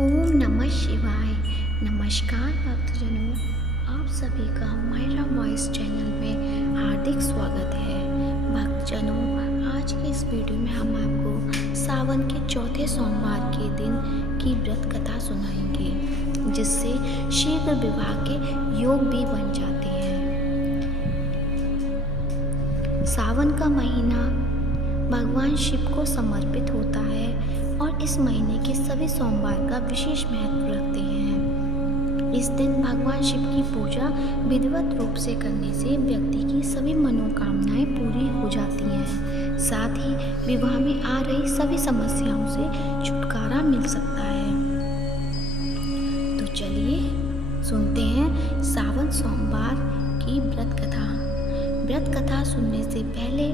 ओम नमः शिवाय। नमस्कार भक्तजनों, आप सभी का मायरा वॉइस चैनल में हार्दिक स्वागत है। भक्तजनों, आज के इस वीडियो में हम आपको सावन के चौथे सोमवार के दिन की व्रत कथा सुनाएंगे, जिससे शीघ्र विवाह के योग भी बन जाते हैं। सावन का महीना भगवान शिव को समर्पित होता है और इस महीने के सभी सोमवार का विशेष महत्व रखते हैं। इस दिन भगवान शिव की पूजा विधिवत रूप से करने से व्यक्ति की सभी मनोकामनाएं पूरी हो जाती हैं। साथ ही विवाह में आ रही सभी समस्याओं से छुटकारा मिल सकता है। तो चलिए सुनते हैं सावन सोमवार की व्रत कथा। व्रत कथा सुनने से पहले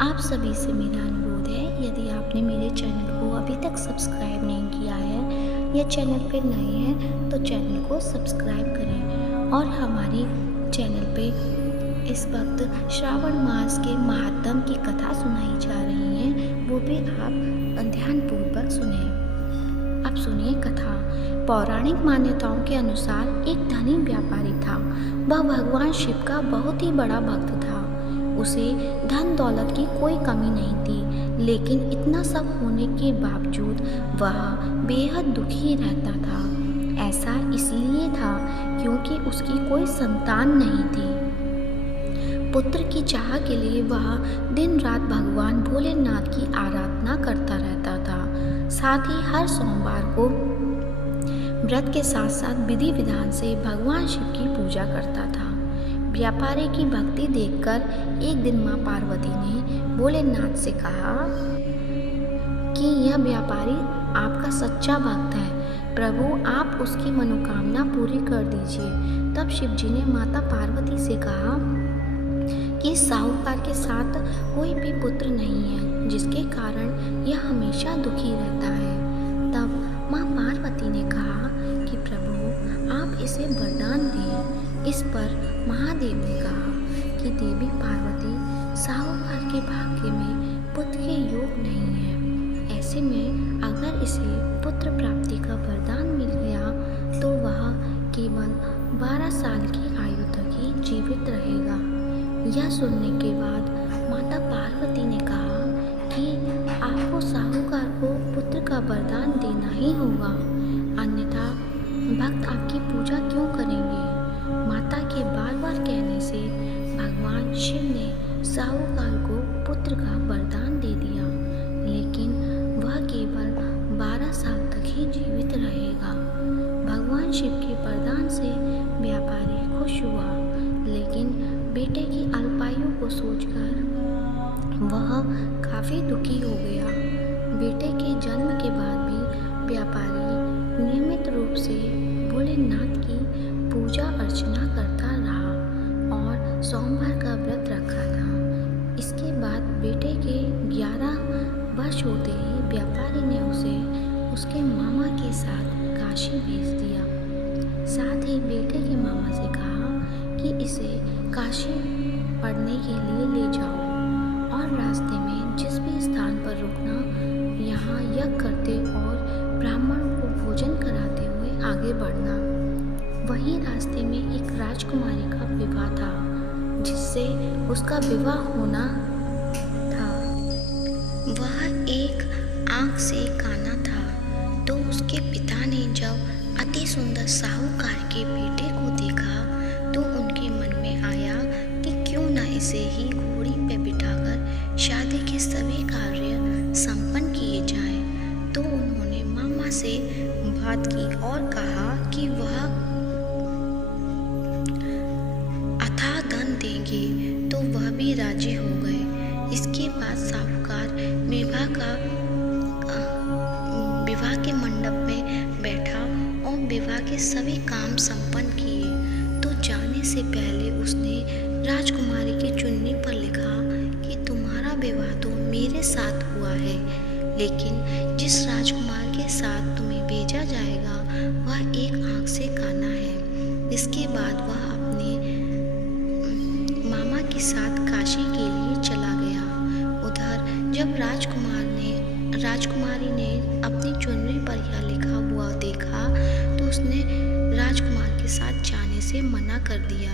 आप सभी से मेरा अनुरोध है, यदि आपने मेरे चैनल को अभी तक सब्सक्राइब नहीं किया है या चैनल पर नए हैं तो चैनल को सब्सक्राइब करें। और हमारी चैनल पे इस वक्त श्रावण मास के महात्म की कथा सुनाई जा रही है, वो भी आप ध्यानपूर्वक सुने। अब सुनिए कथा। पौराणिक मान्यताओं के अनुसार एक धनी व्यापारी था। वह भगवान शिव का बहुत ही बड़ा भक्त था। उसे धन दौलत की कोई कमी नहीं थी, लेकिन इतना सब होने के बावजूद वह बेहद दुखी रहता था। ऐसा इसलिए था क्योंकि उसकी कोई संतान नहीं थी। पुत्र की चाह के लिए वह दिन रात भगवान भोलेनाथ की आराधना करता रहता था। साथ ही हर सोमवार को व्रत के साथ साथ विधि विधान से भगवान शिव की पूजा करता था। व्यापारी की भक्ति देखकर एक दिन माँ पार्वती ने भोलेनाथ से कहा कि यह व्यापारी आपका सच्चा भक्त है, प्रभु आप उसकी मनोकामना पूरी कर दीजिए। तब शिव जी ने माता पार्वती से कहा कि साहूकार के साथ कोई भी पुत्र नहीं है, जिसके कारण यह हमेशा दुखी रहता है। तब माँ पार्वती ने कहा कि प्रभु आप इसे वरदान दें। इस पर महादेव ने कहा कि देवी पार्वती, साहूकार के भाग्य में पुत्र के योग नहीं है। ऐसे में अगर इसे पुत्र प्राप्ति का वरदान मिल गया तो वह केवल 12 साल की आयु तक ही जीवित रहेगा। यह सुनने के बाद माता पार्वती ने कहा कि आपको साहूकार को पुत्र का वरदान देना ही होगा, अन्यथा भक्त आपकी पूजा क्यों करेंगे। माता के बार बार कहने से भगवान शिव ने साहूकार को पुत्र का वरदान दे दिया, लेकिन वह केवल 12 साल तक ही जीवित रहेगा। भगवान शिव के वरदान से व्यापारी खुश हुआ, लेकिन बेटे की अल्पायु को सोचकर वह काफ़ी दुखी हो गया। बेटे के जन्म के बाद भी व्यापारी नियमित रूप से भोलेनाथ की पूजा अर्चना करता रहा और सोमवार का व्रत रखा था। इसके बाद बेटे के 11 वर्ष होते ही व्यापारी ने उसे उसके मामा के साथ काशी भेज दिया। साथ ही बेटे के मामा से कहा कि इसे काशी पढ़ने के लिए ले जाओ और रास्ते में जिस भी स्थान पर रुकना, यहाँ यज्ञ करते और ब्राह्मणों को भोजन कराते हुए आगे बढ़ना। वहीं रास्ते में एक राजकुमारी का विवाह था, जिससे उसका विवाह होना था। वह एक आँख से काना था, तो उसके पिता ने जब अति सुंदर साहूकार के बेटे को देखा तो उनके मन में आया कि क्यों ना इसे ही घोड़ी पे बिठाकर शादी के सभी कार्य संपन्न किए जाएं। तो उन्होंने मामा से बात की और कहा कि वह अथाह धन देंगे, तो वह भी राजी हो गए। इसके बाद साहूकार विवाह के मंडप में बैठा और विवाह के सभी काम संपन्न किए। तो जाने से पहले उसने राजकुमारी की चुन्नी पर लिखा कि तुम्हारा विवाह तो मेरे साथ हुआ है, लेकिन जिस राजकुमार के साथ तुम्हें भेजा जाएगा वह एक आँख से काना है। इसके बाद वह अपने मामा के साथ काशी के लिए चला गया। उधर जब राजकुमारी ने अपनी चुनरी पर यह लिखा हुआ देखा उसने राजकुमार के साथ जाने से मना कर दिया।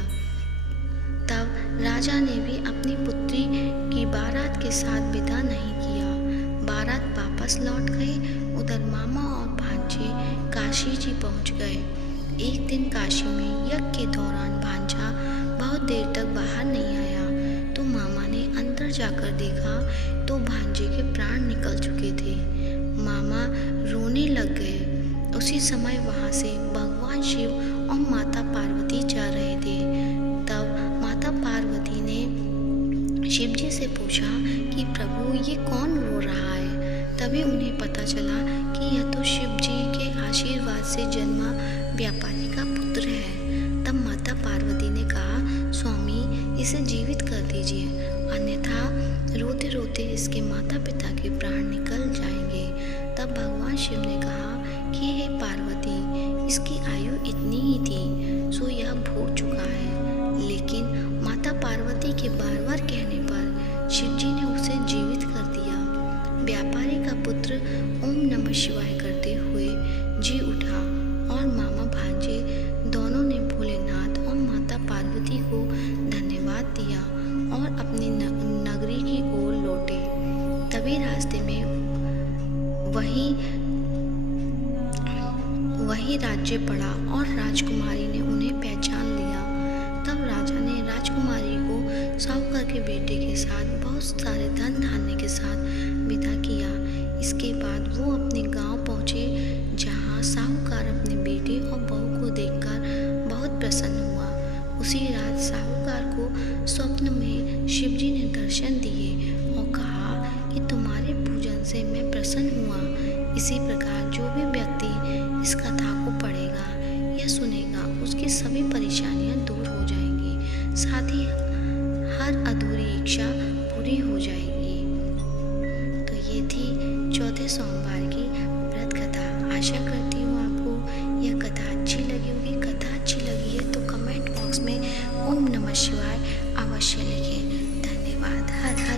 तब राजा ने भी अपनी पुत्री की बारात के साथ विदा नहीं किया। बारात वापस लौट गई। उधर मामा और भांजे काशी जी पहुंच गए। एक दिन काशी में यज्ञ के दौरान भांजा बहुत देर तक बाहर नहीं आया, तो मामा ने अंदर जाकर देखा तो भांजे के प्राण निकल चुके थे। मामा रोने लग गए। उसी समय वहां से भगवान शिव और माता पार्वती जा रहे थे। तब माता पार्वती ने शिव जी से पूछा कि प्रभु ये कौन रो रहा है। तभी उन्हें पता चला कि यह तो शिव जी के आशीर्वाद से जन्मा व्यापारी का पुत्र है। तब माता पार्वती ने कहा, स्वामी इसे जीवित कर दीजिए, अन्यथा रोते रोते इसके माता पिता के प्राण निकल जाएंगे। तब भगवान शिव ने कहा कि हे पार्वती, इसकी आयु इतनी ही थी, सो यह भोग चुका है। लेकिन माता पार्वती के बार बार कहने पर शिव जी ने उसे जीवित कर दिया। व्यापारी का पुत्र ओम नमः शिवाय करते हुए जी उठा और मामा भांजे दोनों ने भोलेनाथ और माता पार्वती को धन्यवाद दिया और अपनी नगरी की ओर लौटे। तभी रास्ते में वही राज्य पड़ा और राजकुमारी ने उन्हें पहचान लिया। तब राजा ने राजकुमारी को साहूकार के बेटे के साथ बहुत सारे धन धान्य के साथ विदा किया। इसके बाद वो अपने गांव पहुंचे, जहां साहूकार अपने बेटे और बहू को देखकर बहुत प्रसन्न हुआ। उसी रात साहूकार को स्वप्न में शिवजी ने दर्शन दिए और कहा कि तुम्हारे पूजन से मैं प्रसन्न हुआ। इसी प्रकार जो भी व्यक्ति इस कथा को पढ़ेगा या सुनेगा, उसकी सभी परेशानियां दूर हो जाएंगी, साथ ही हर अधूरी इच्छा पूरी हो जाएगी। तो ये थी चौथे सोमवार की व्रत कथा। आशा करती हूँ आपको यह कथा अच्छी लगी होगी। कथा अच्छी लगी है तो कमेंट बॉक्स में ओम नमः शिवाय अवश्य लिखें। धन्यवाद। हर हर